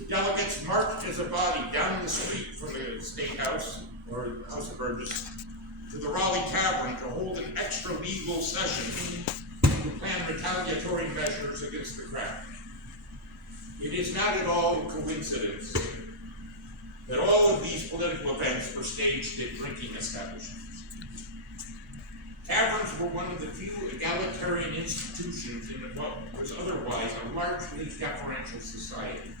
The delegates marched as a body down the street from the State House, or House of Burgess, to the Raleigh Tavern to hold an extra-legal session to plan retaliatory measures against the crowd. It is not at all a coincidence that all of these political events were staged at drinking establishments. Taverns were one of the few egalitarian institutions in what was otherwise a largely deferential society.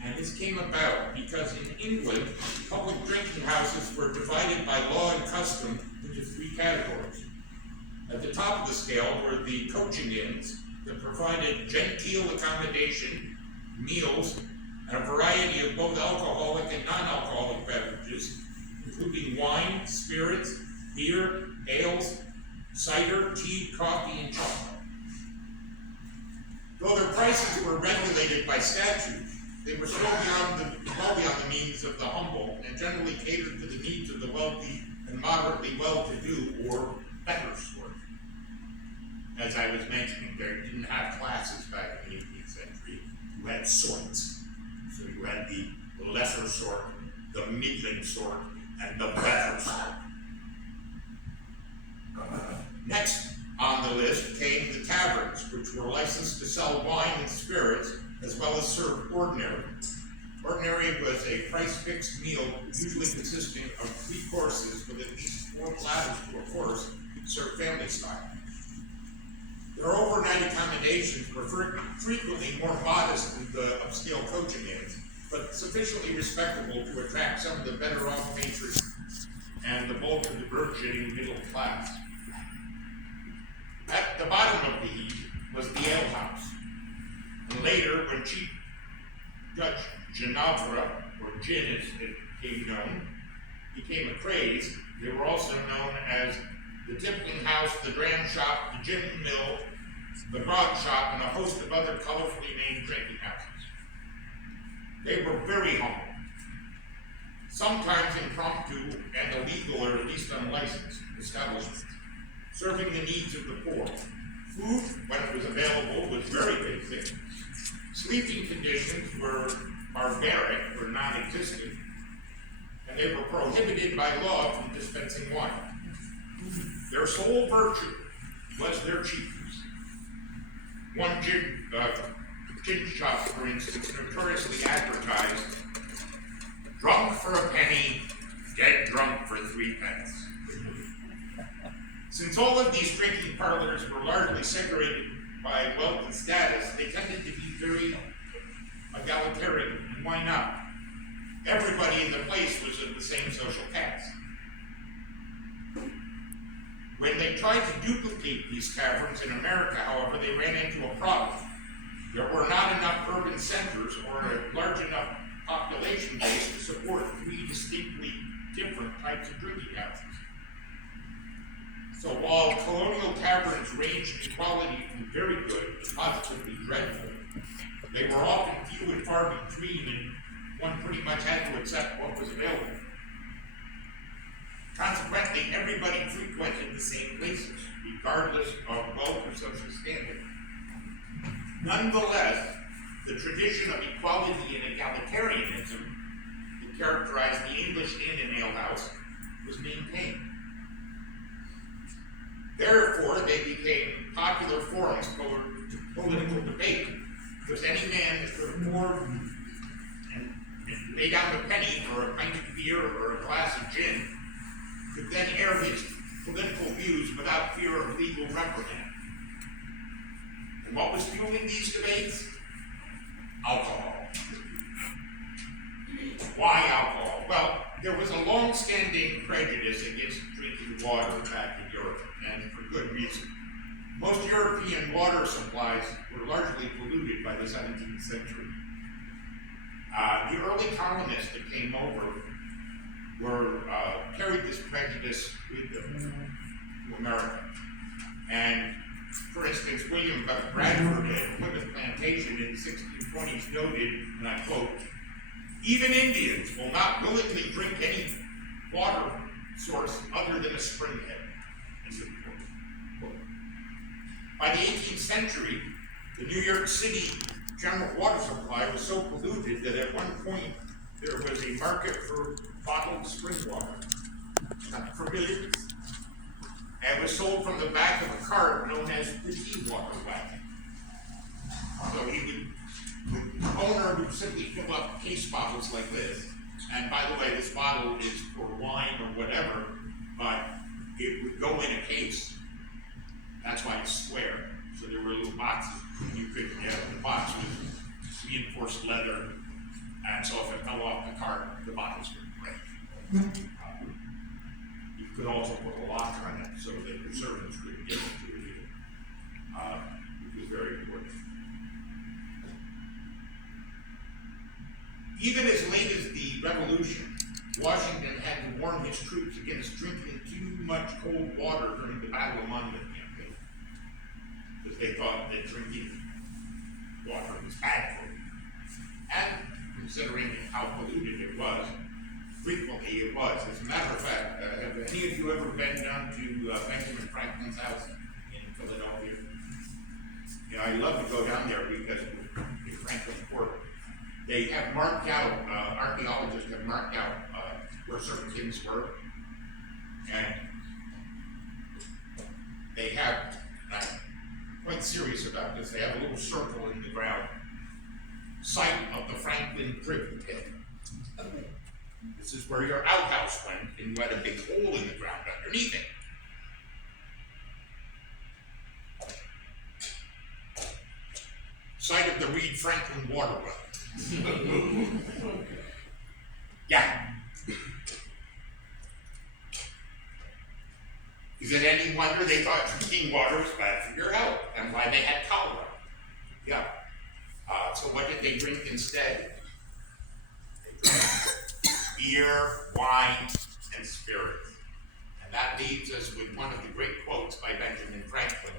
And this came about because in England, public drinking houses were divided by law and custom into three categories. At the top of the scale were the coaching inns that provided genteel accommodation, meals, and a variety of both alcoholic and non-alcoholic beverages, including wine, spirits, beer, ales, cider, tea, coffee, and chocolate. Though their prices were regulated by statute, they were still well beyond the means of the humble and generally catered to the needs of the wealthy and moderately well-to-do or better sort. As I was mentioning, they didn't have classes back in the 18th century. You had sorts. So you had the lesser sort, the middling sort, and the better sort. Next on the list came the taverns, which were licensed to sell wine and spirits, as well as serve ordinary. Ordinary was a price-fixed meal, usually consisting of 3 courses with at least 4 platters to a course, served family style. Their overnight accommodations were frequently more modest than the upscale coaching inns, but sufficiently respectable to attract some of the better-off patrons and the bulk of the burgeoning middle class. At the bottom of the heap was the alehouse. And later, when cheap Dutch Genever, or gin as it became a craze, they were also known as the tippling house, the dram shop, the gin mill, the grog shop, and a host of other colorfully named drinking houses. They were very humble, sometimes impromptu and illegal or at least unlicensed establishments, serving the needs of the poor. Food, when it was available, was very basic. Sleeping conditions were barbaric or non-existent, and they were prohibited by law from dispensing wine. Their sole virtue was their cheapness. One gin shop, for instance, notoriously advertised, "Drunk for a penny, get drunk for 3 pence." Since all of these drinking parlors were largely segregated by wealth and status, they tended to be very egalitarian, and why not? Everybody in the place was of the same social caste. When they tried to duplicate these taverns in America, however, they ran into a problem. There were not enough urban centers or a large enough population base to support 3 distinctly different types of drinking houses. So while colonial taverns ranged in quality from very good to positively dreadful, they were often few and far between, and one pretty much had to accept what was available. Consequently, everybody frequented the same places, regardless of wealth or social standing. Nonetheless, the tradition of equality and egalitarianism that characterized the English inn and alehouse was maintained. Therefore, they became popular forums for political debate, because any man that could afford and lay down a penny for a pint of beer or a glass of gin could then air his political views without fear of legal reprimand. And what was fueling these debates? Alcohol. Why alcohol? Well, there was a long-standing prejudice against drinking water back in Europe, and for good reason. Most European water supplies were largely polluted by the 17th century. The early colonists that came over carried this prejudice with them to America. And, for instance, William Bradford at Plymouth Plantation in the 1620s noted, and I quote, "Even Indians will not willingly drink any water source other than a spring head." By the 18th century, the New York City general water supply was so polluted that at one point there was a market for bottled spring water for millions. And it was sold from the back of a cart known as the tea water wagon. So the owner would simply fill up case bottles like this. And by the way, this bottle is for wine or whatever, but it would go in a case. That's why it's square. So there were little boxes. You could, the box was reinforced leather. And so if it fell off the cart, the bottles would break. You could also put a lock on it so that the servants couldn't get into it either, which was very important. Even as late as the Revolution, Washington had to warn his troops against drinking too much cold water during the Battle of Monmouth campaign, because they thought that drinking water was bad for you. And considering how polluted it was, frequently it was. As a matter of fact, have any of you ever been down to Benjamin Franklin's house in Philadelphia? I love to go down there because in Franklin Court, they have marked out, archaeologists have marked out where certain things were. And they have, quite serious about this, they have a little circle in the ground, site of the Franklin Privy Pit. This is where your outhouse went, and you had a big hole in the ground underneath it. Site of the Reed Franklin water well. Yeah. Is it any wonder they thought drinking water was bad for your health, and why they had cholera? Yeah. So what did they drink instead? They drank beer, wine, and spirits. And that leaves us with one of the great quotes by Benjamin Franklin,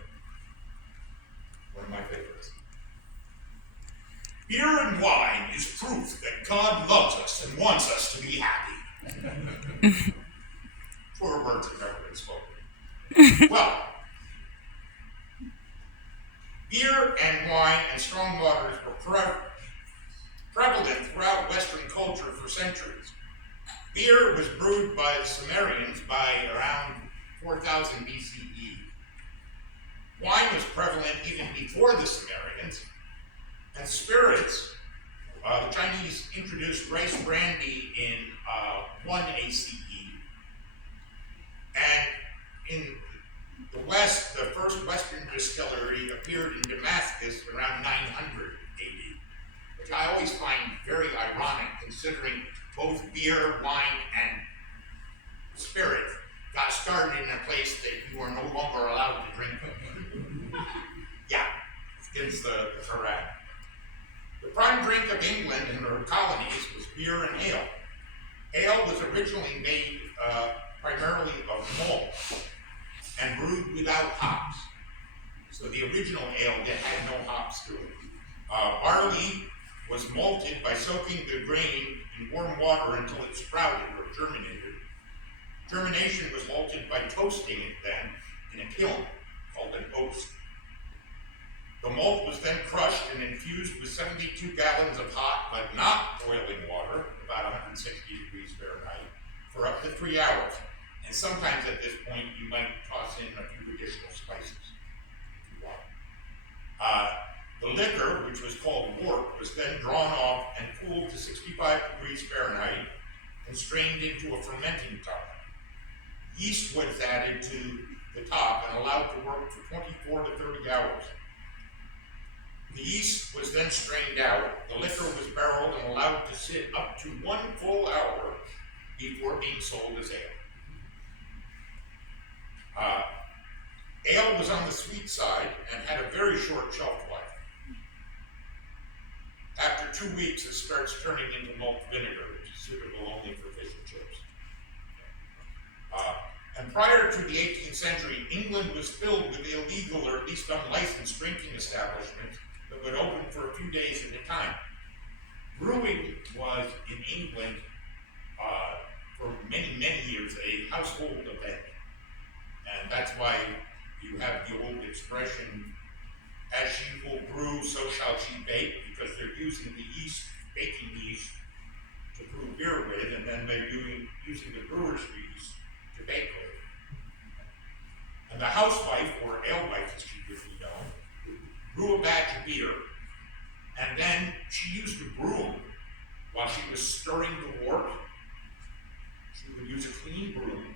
one of my favorites. Beer and wine is proof that God loves us and wants us to be happy. Truer words have never been spoken. Well, beer and wine and strong waters were prevalent throughout Western culture for centuries. Beer was brewed by the Sumerians by around 4000 BCE. Wine was prevalent even before the Sumerians. And spirits, the Chinese introduced rice brandy in 1 ACE. And in the West, the first Western distillery appeared in Damascus around 900 AD, which I always find very ironic considering both beer, wine, and spirit got started in a place that you are no longer allowed to drink them. Yeah, against the Quran. The prime drink of England and her colonies was beer and ale. Ale was originally made primarily of malt and brewed without hops. So the original ale that had no hops to it. Barley was malted by soaking the grain in warm water until it sprouted or germinated. Germination was halted by toasting it then in a kiln called an oast. The malt was then crushed and infused with 72 gallons of hot but not boiling water, about 160 degrees Fahrenheit, for up to 3 hours. And sometimes at this point you might toss in a few additional spices. The liquor, which was called wort, was then drawn off and cooled to 65 degrees Fahrenheit and strained into a fermenting tub. Yeast was added to the top and allowed to work for 24 to 30 hours. The yeast was then strained out, the liquor was barreled and allowed to sit up to 1 full hour before being sold as ale. Ale was on the sweet side and had a very short shelf life. After 2 weeks, it starts turning into malt vinegar, which is suitable only for fish and chips. And prior to the 18th century, England was filled with illegal or at least unlicensed drinking establishments that would open for a few days at a time. Brewing was in England for many, many years a household event. And that's why you have the old expression, as she will brew, so shall she bake, because they're using the yeast, baking yeast, to brew beer with, and then they're using the brewer's yeast to bake with. And the housewife, or alewife as she would be known, brew a batch of beer, and then she used a broom while she was stirring the wort. She would use a clean broom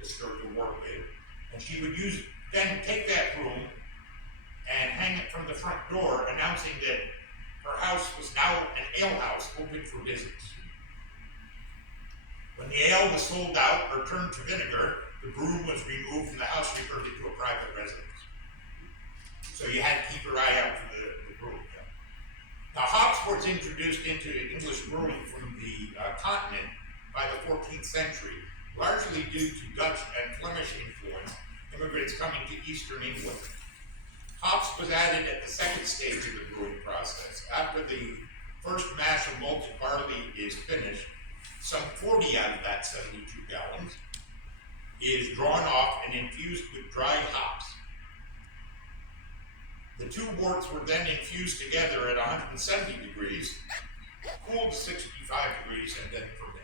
to stir the wort with, and she would then take that broom and hang it from the front door, announcing that her house was now an alehouse open for business. When the ale was sold out or turned to vinegar, the broom was removed and the house returned into a private residence. So you had to keep your eye out for the broom. Yeah. Now, hops was introduced into English brewing from the continent by the 14th century, largely due to Dutch and Flemish influence, immigrants coming to eastern England. Hops was added at the second stage of the brewing process. After the first mash of malted barley is finished, some 40 out of that 72 gallons is drawn off and infused with dried hops. The two worts were then infused together at 170 degrees, cooled to 65 degrees, and then fermented.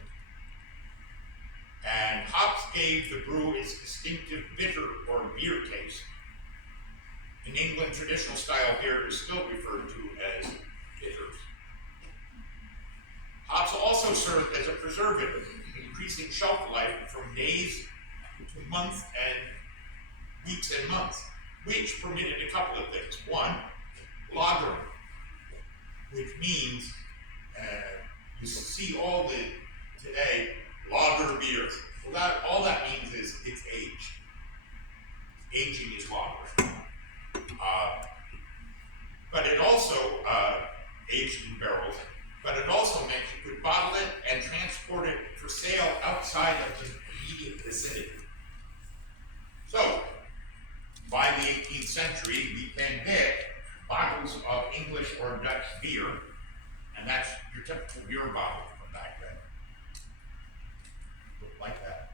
And hops gave the brew its distinctive bitter or beer taste. In England, traditional style beer is still referred to as bitters. Hops also served as a preservative, increasing shelf life from days to months and weeks and months, which permitted a couple of things. One, lagering, which means you see all the today lager beer. Well, all that means is it's aged. Aging is lager. But it also aged in barrels. But it also meant you could bottle it and transport it for sale outside of the immediate vicinity. So, by the 18th century, we can get bottles of English or Dutch beer, and that's your typical beer bottle from back then. Look like that.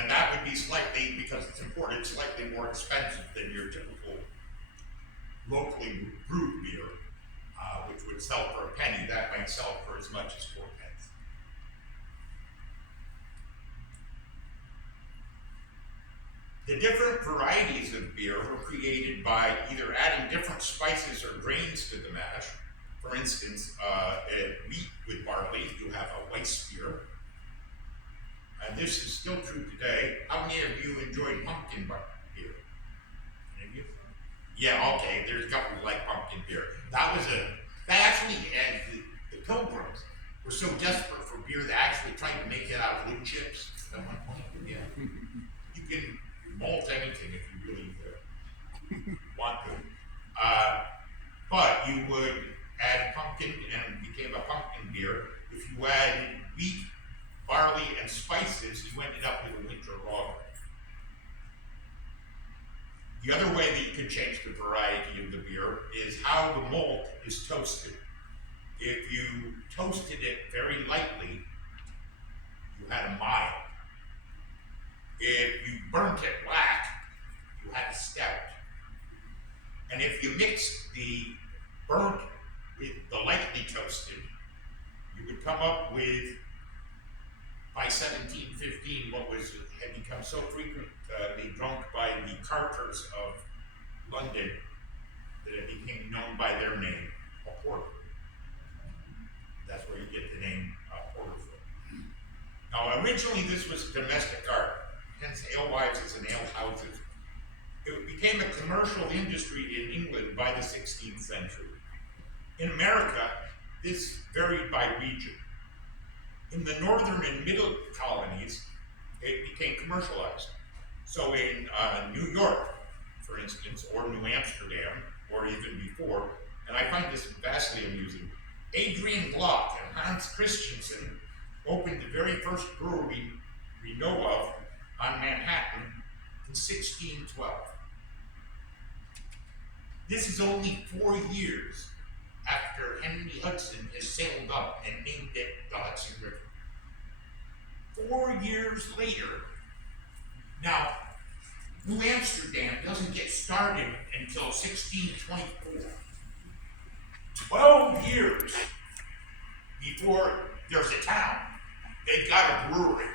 And that would be slightly, because it's imported, slightly more expensive than your typical locally brewed beer, which would sell for a penny. That might sell for as much as 4 pence. The different varieties of beer were created by either adding different spices or grains to the mash. For instance, wheat with barley, you have a Weiss beer. And this is still true today. How many of you enjoyed pumpkin beer? Any of you? Yeah, okay, there's a couple who like pumpkin beer. That actually, the Pilgrims were so desperate for beer, they actually tried to make it out of wood chips at one point. Yeah. You can malt anything if you really want to. But you would add pumpkin and it became a pumpkin beer. If you add wheat, barley, and spices, you ended up with a winter lager. The other way that you can change the variety of the beer is how the malt is toasted. If you toasted it very lightly, you had a mild. If you burnt it black, you had a stout. And if you mixed the burnt with the lightly toasted, you would come up with, by 1715, what had become so frequently drunk by the carters of London that it became known by their name, a porter. That's where you get the name porter from. Now, originally this was domestic art, hence alewives and alehouses. It became a commercial industry in England by the 16th century. In America, this varied by region. In the northern and middle colonies, it became commercialized. So in New York, for instance, or New Amsterdam, or even before, and I find this vastly amusing, Adrian Block and Hans Christensen opened the very first brewery we know of on Manhattan in 1612. This is only 4 years after Henry Hudson has sailed up and named it the Hudson River. 4 years later, Now, New Amsterdam doesn't get started until 1624. 12 years before there's a town, they've got a brewery.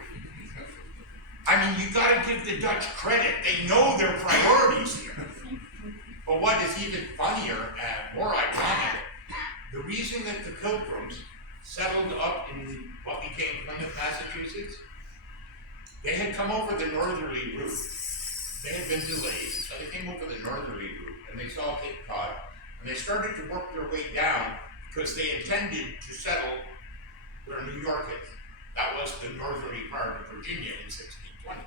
I mean, you gotta give the Dutch credit. They know their priorities here. But what is even funnier and more ironic, the reason that the Pilgrims settled up in what became Plymouth, Massachusetts, they had come over the northerly route. They had been delayed, so they came over the northerly route, and they saw Cape Cod, and they started to work their way down because they intended to settle where New York is. That was the northerly part of Virginia in 1620.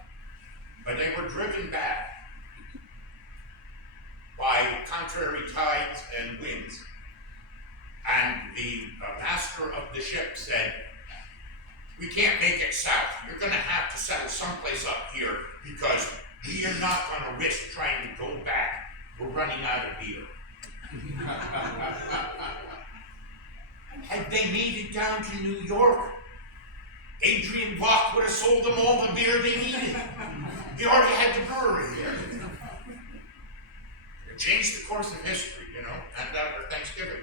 But they were driven back by contrary tides and winds. And the master of the ship said, "We can't make it south. You're gonna have to settle someplace up here because we are not gonna risk trying to go back. We're running out of beer." Had they made it down to New York, Adrian Block would have sold them all the beer they needed. He already had the brewery there. It changed the course of history, you know, and after Thanksgiving.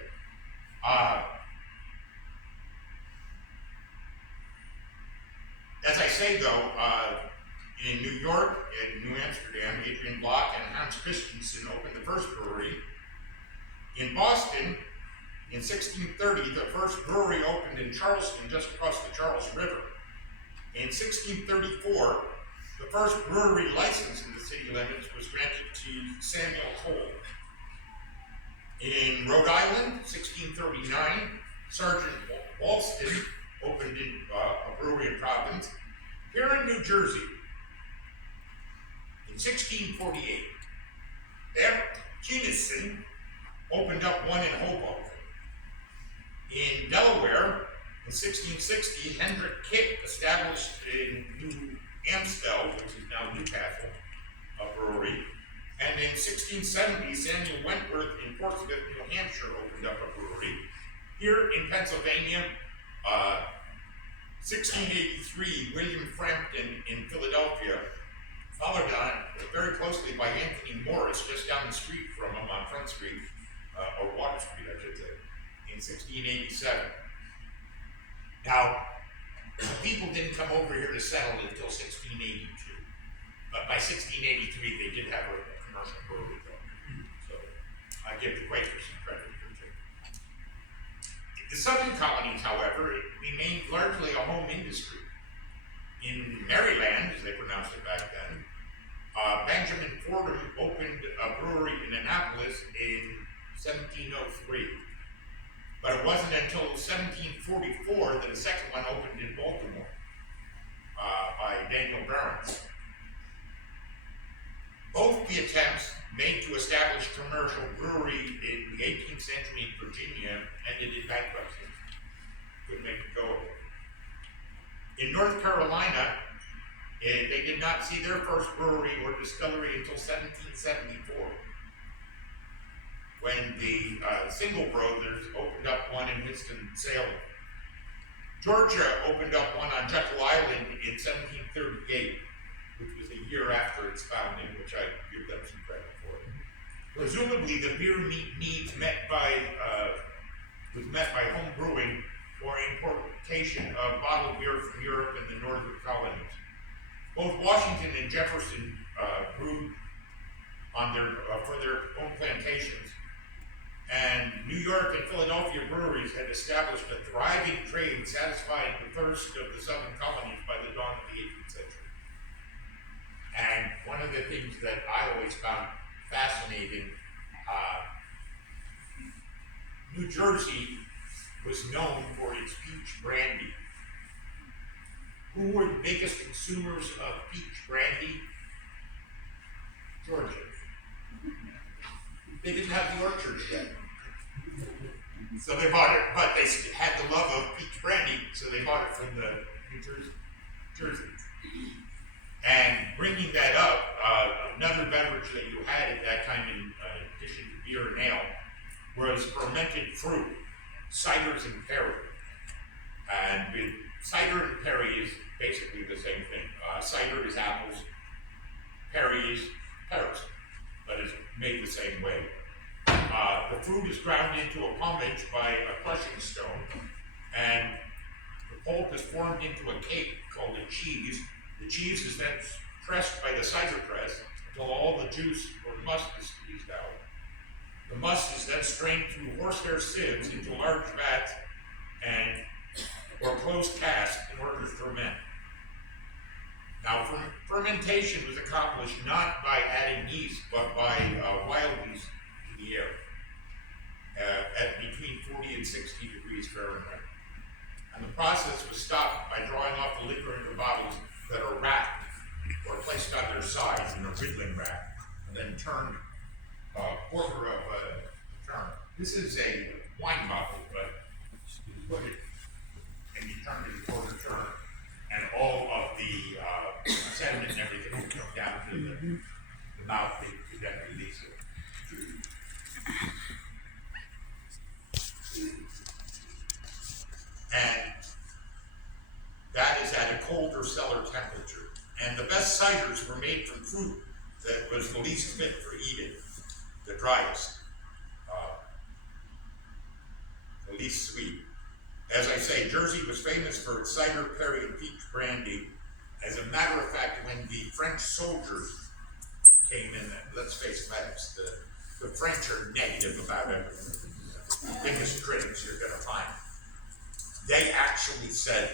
As I say though, in New York, in New Amsterdam, Adrian Block and Hans Christensen opened the first brewery. In Boston, in 1630, the first brewery opened in Charleston, just across the Charles River. In 1634, the first brewery license in the city limits was granted to Samuel Cole. In Rhode Island, 1639, Sergeant Walston opened a brewery in Providence. Here in New Jersey, in 1648, F. Kinnison opened up one in Hoboken. In Delaware, in 1660, Hendrick Kitt established in New Amstel, which is now Newcastle, a brewery. And in 1670, Samuel Wentworth in Portsmouth, New Hampshire, opened up a brewery. Here in Pennsylvania, 1683, William Frampton in Philadelphia, followed on very closely by Anthony Morris, just down the street from him on Front Street, or Water Street, I should say, in 1687. Now, people didn't come over here to settle until 1682. But by 1683, they did have a commercial brewery though. So I give the Quakers some credit here too. The southern colonies, however, remained largely a home industry. In Maryland, as they pronounced it back then, Benjamin Fordham opened a brewery in Annapolis in 1703. But it wasn't until 1744 that a second one opened in Baltimore by Daniel Behrens. Both the attempts made to establish commercial brewery in the 18th century in Virginia ended in bankruptcy. Couldn't make it go. In North Carolina, they did not see their first brewery or distillery until 1774. When the Single Brothers opened up one in Winston-Salem. Georgia opened up one on Jekyll Island in 1738, which was a year after its founding, which I give them some credit for. Presumably, the beer needs was met by home brewing or importation of bottled beer from Europe and the northern colonies. Both Washington and Jefferson brewed on for their own plantations. And New York and Philadelphia breweries had established a thriving trade satisfying the thirst of the southern colonies by the dawn of the 18th century. And one of the things that I always found fascinating, New Jersey was known for its peach brandy. Who were the biggest consumers of peach brandy? Georgia. They didn't have the orchards yet. So they bought it, but they had the love of peach brandy, so they bought it from the New Jersey. And bringing that up, another beverage that you had at that time in addition to beer and ale was fermented fruit, ciders and perry. And cider and perry is basically the same thing. Cider is apples, Perry is Paris, but it's made the same way. The fruit is ground into a pommage by a crushing stone, and the pulp is formed into a cake called a cheese. The cheese is then pressed by the cider press until all the juice or must is squeezed out. The must is then strained through horsehair sieves into large vats or closed casks in order to ferment. Now, fermentation was accomplished not by adding yeast, but by wild yeast to the air at between 40 and 60 degrees Fahrenheit. And the process was stopped by drawing off the liquor into bottles that are wrapped or placed on their sides in a riddling rack, and then turned a quarter of a turn. This is a wine bottle, but you put it and you turn it a quarter turn, and all of the sediment and everything will come down to the mouth to then release it. And that is at a colder cellar temperature. And the best ciders were made from fruit that was the least fit for eating, the driest, the least sweet. As I say, Jersey was famous for its cider, perry, and peach brandy. As a matter of fact, when the French soldiers came in, let's face facts, the French are negative about everything. The biggest critics you're going to find. They actually said,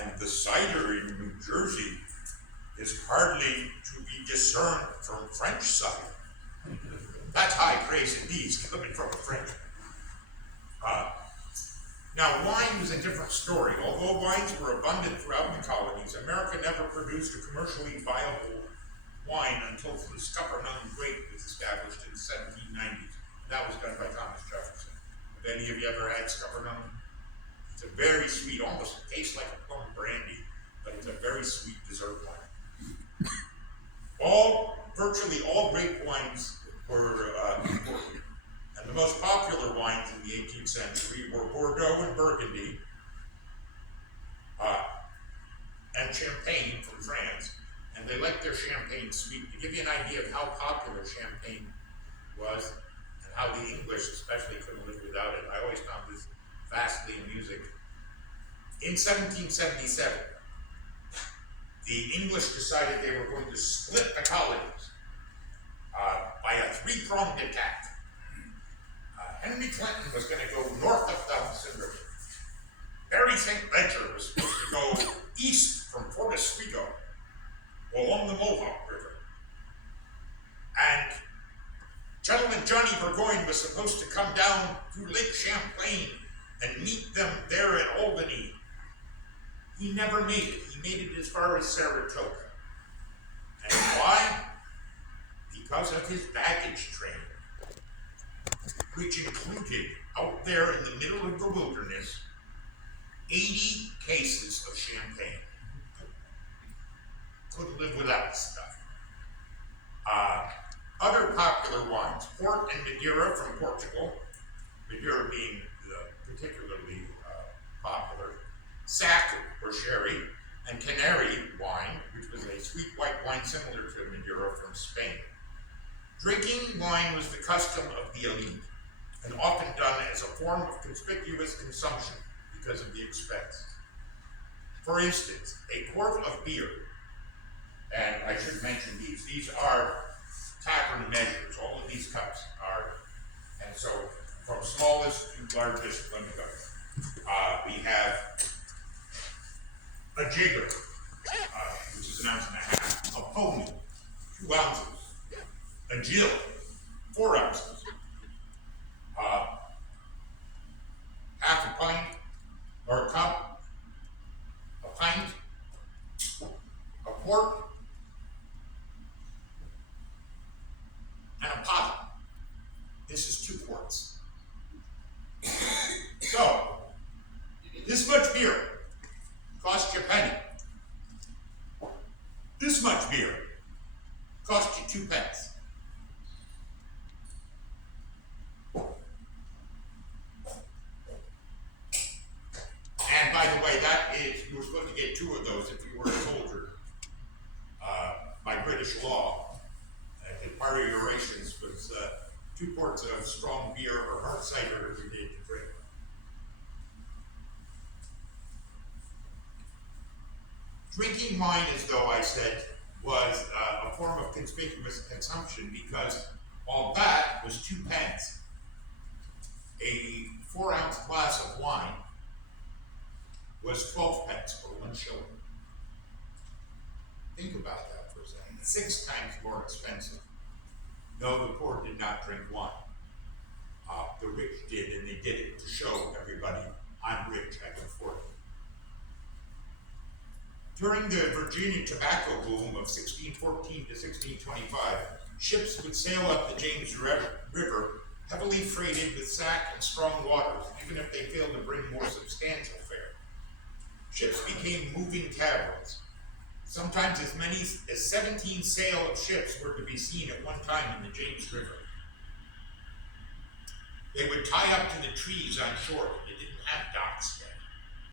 and the cider in New Jersey is hardly to be discerned from French cider. That's high praise indeed, coming from a Frenchman. Now, wine was a different story. Although wines were abundant throughout the colonies, America never produced a commercially viable wine until the Scuppernong grape was established in the 1790s. That was done by Thomas Jefferson. Have any of you ever had Scuppernong? It's a very sweet, almost tastes like a plum brandy, but it's a very sweet dessert wine. Virtually all grape wines were imported. And the most popular wines in the 18th century were Bordeaux and Burgundy, and Champagne from France. And they liked their champagne sweet. To give you an idea of how popular champagne was, and how the English especially couldn't live without it, I always found this vastly amusing. In 1777, the English decided they were going to split the colonies by a three-pronged attack. Henry Clinton was going to go north of the Hudson River. Barry St. Ledger was supposed to go east from Fort Oswego along the Mohawk River. And Gentleman Johnny Burgoyne was supposed to come down through Lake Champlain and meet them there at Albany. He never made it. He made it as far as Saratoga. And why? Because of his baggage train, which included, out there in the middle of the wilderness, 80 cases of champagne. Couldn't live without stuff. Other popular wines, Port and Madeira from Portugal, Madeira being particularly popular, Sack or sherry, and Canary wine, which was a sweet white wine similar to Madeira from Spain. Drinking wine was the custom of the elite, and often done as a form of conspicuous consumption because of the expense. For instance, a quart of beer, and I should mention these are tavern measures. All of these cups are, and so from smallest to largest, let me go. We have a jigger, which is an ounce and a half, a pony, 2 ounces, a gill, 4 ounces, half a pint, or a cup, a pint, a quart, and a pot. This is 2 quarts. So, this much beer costs you a penny. This much beer costs you 2 pence. And by the way, that is, you were supposed to get 2 of those if you were a soldier by British law. 2 quarts of strong beer or hard cider every day to drink. Drinking wine, as though I said, was a form of conspicuous consumption because all that was 2 pence. A 4-ounce glass of wine was 12 pence or 1 shilling. Think about that for a second. 6 times more expensive. No, the poor did not drink wine. The rich did, and they did it to show everybody, I'm rich, I can afford it. During the Virginia tobacco boom of 1614 to 1625, ships would sail up the James River, heavily freighted with sack and strong waters, even if they failed to bring more substantial fare. Ships became moving caverns. Sometimes as many as 17 sail of ships were to be seen at one time in the James River. They would tie up to the trees on shore. It